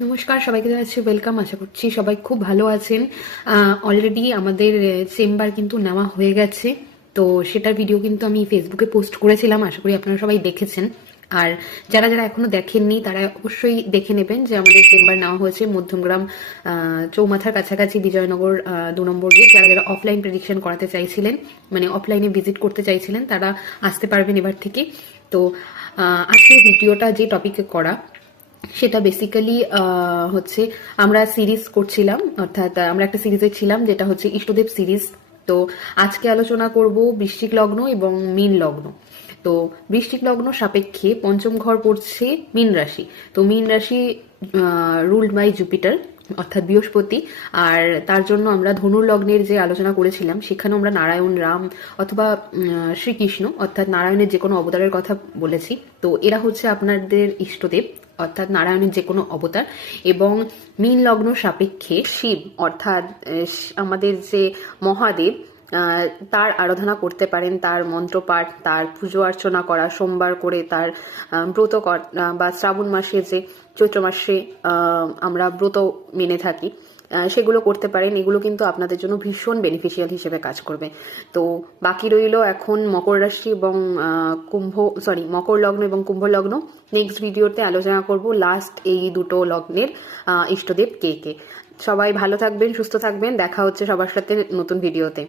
নমস্কার, সবাইকে জানাচ্ছি ওয়েলকাম। আশা করছি সবাই খুব ভালো আছেন। অলরেডি আমাদের চেম্বার কিন্তু নেওয়া হয়ে গেছে, তো সেটার ভিডিও কিন্তু আমি ফেসবুকে পোস্ট করেছিলাম। আশা করি আপনারা সবাই দেখেছেন। আর যারা যারা এখনো দেখেননি তারা অবশ্যই দেখে নেবেন যে আমাদের চেম্বার নেওয়া হয়েছে মধ্যমগ্রাম চৌমাথার কাছাকাছি বিজয়নগর 2 নম্বর গেট। যারা যারা অফলাইন প্রেডিকশন করাতে চাইছিলেন, মানে অফলাইনে ভিজিট করতে চাইছিলেন, তারা আসতে পারবেন এবার থেকে। তো আজকের ভিডিওটা যে টপিকে করা সেটা বেসিক্যালি হচ্ছে আমরা সিরিজ করছিলাম, অর্থাৎ আমরা একটা সিরিজে ছিলাম যেটা হচ্ছে ইষ্টদেব সিরিজ। তো আজকে আলোচনা করব বৃশ্চিক লগ্ন এবং মীন লগ্ন। তো বৃশ্চিক লগ্ন সাপেক্ষে পঞ্চম ঘর পড়ছে মীন রাশি। তো মীন রাশি রুলড বাই জুপিটার, অর্থাৎ বৃহস্পতি। আর তার জন্য আমরা ধনুর লগ্নের যে আলোচনা করেছিলাম সেখানেও আমরা নারায়ণ, রাম অথবা শ্রীকৃষ্ণ অর্থাৎ নারায়ণের যে কোনো অবতারের কথা বলেছি। তো এরা হচ্ছে আপনাদের ইষ্টদেব, অর্থাৎ নারায়ণের যে কোনো অবতার। এবং মীন লগ্ন সাপেক্ষে শিব অর্থাৎ আমাদের যে মহাদেব, তার আরাধনা করতে পারেন, তার মন্ত্রপাঠ, তার পুজো অর্চনা করা, সোমবার করে তার ব্রত করা, বা শ্রাবণ মাসে যে চৈত্র মাসে আমরা ব্রত মেনে থাকি সেগুলো করতে পারেন। এগুলো কিন্তু আপনাদের জন্য ভীষণ বেনিফিশিয়াল হিসেবে কাজ করবে। তো বাকি রইল এখন মকর রাশি এবং মকর লগ্ন এবং কুম্ভ লগ্ন। নেক্সট ভিডিওতে আলোচনা করব লাস্ট এই দুটো লগ্নের ইষ্টদেব কে কে। সবাই ভালো থাকবেন, সুস্থ থাকবেন। দেখা হচ্ছে সবার সাথে নতুন ভিডিওতে।